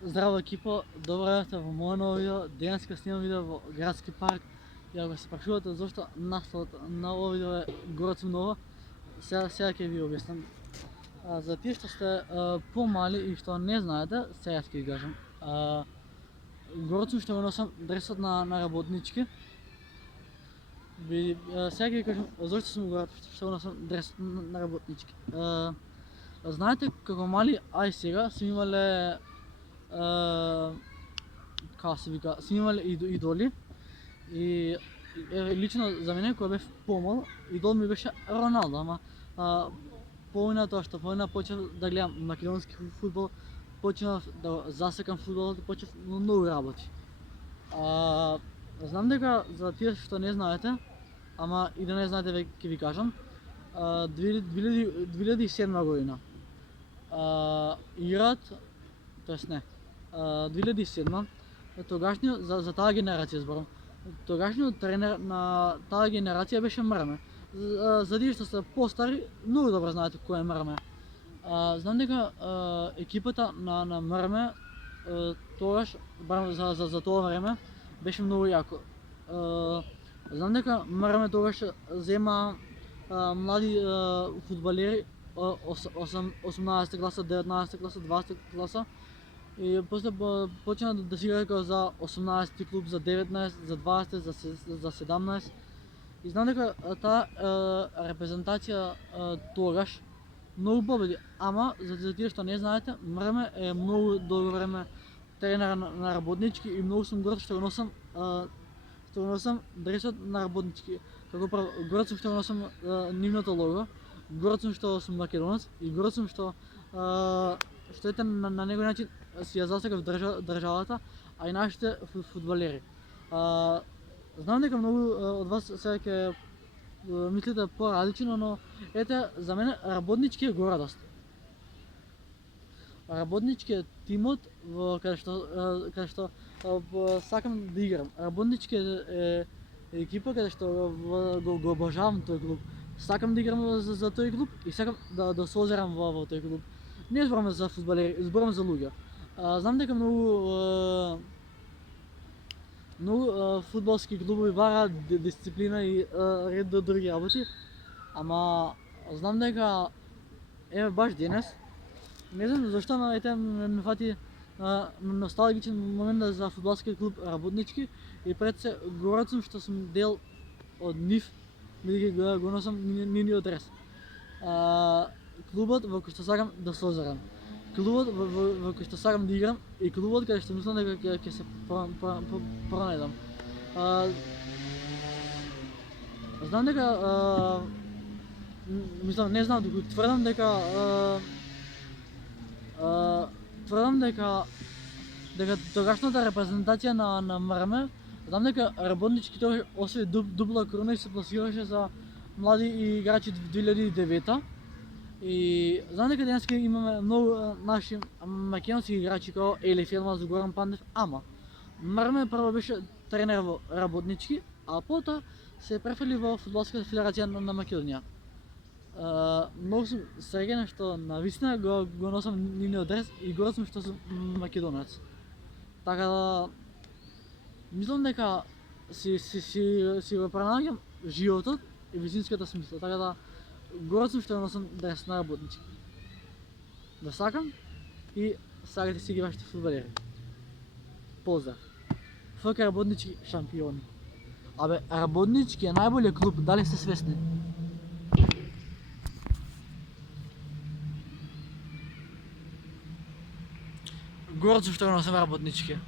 Здраво екипа, добро дојдовте во моје ново видео. Денеска снимам видео во градски парк. И ако се прашувате зашто насловот на ово видео е Гороци многу, сега ќе ви објаснам. За тие што сте помали и што не знаете, сега ќе ви кажам. Гороци што го носам дресот на работнички. Сега ќе ви кажам зашто сум го што го носам дресот на работнички. Знаете како мали, а и сега сме имале како се вика, сме имале идоли и лично за мене кога бев помал, идол ми беше Роналдо, ама помина тоа што почнав да гледам македонски фудбал, почнав да засекам фудбалот и почнав многу работи. Знам дека за тие што не знаете, ама и да не знаете веќе ќе ви кажам, 2007 година играат, тоест не, 2007 тогашниот за таа генерација зборам. Тогашниот тренер на таа генерација беше Мрме. За тие што се постари, многу добро знаете кој е Мрме. Знам дека екипата на Мрме тогаш, барем за тоа време, беше многу јако. Знам дека Мрме тогаш зема млади фудбалери 18 класа, 19 класа, 20 класа и после почна да си игра за 18 клуб, за 19, за 20, за 17. И знам дека таа репрезентација тогаш многу победи, ама за тие што не знаете, Мрме е многу долго време тренер на работнички и многу сум горд што го носам дресот на работнички. Како прво, горд сум што го носам нивното лого, горд сум што сум македонец и горд сум што ете на некој начин си ја засекав државата, а и нашите фудбалери. Знам дека многу од вас сега ќе мислите поразлично, но ете за мене работнички е гордост. Работнички е тимот каде што сакам да играм. Работнички е екипа каде што го обожавам тој клуб. Сакам да играм за тој клуб и сакам да се озерам во тој клуб. Не зборам за фудбалери, зборам за луѓе. Знам дека многу фудбалски клубови бараат дисциплина и ред до други работи, ама знам дека баш денес, не знам зашто, ама ме фати носталгичен момент за фудбалскиот клуб Работнички и пред се горд сум што сум дел од нив, бидејќи го носам нивниот дрес. Клубот во кој што сакам да се озерам, клубот во кој што сакам да играм и клубот каде што мислам дека ќе се пронајдам. Знам дека мислам, не знам, тврдам дека тогашната репрезентација на Мрме, знам дека Работнички тогаш освои дупла корона и се пласираше за млади играчи 2009. И знам дека денеска имаме многу наши македонски играчи како Елиф Елмаз, Горан Пандев, ама Мрме прво беше тренер во Работнички, а потоа се префрли во Фудбалската федерација на Македонија. Многу сум среќен што навистина го носам нивниот дрес и горд сум што сум македонец. Така да мислам дека си го пронаѓам животот и вистинската смисла. Така да горд сум што го носам дрес на Работнички. Да сакам и сакате си ги вашите фудбалери. Поздрав. ФК Работнички шампиони. Абе, Работнички е најболиот клуб, дали сте свесни? Горд сум што го носам Работнички.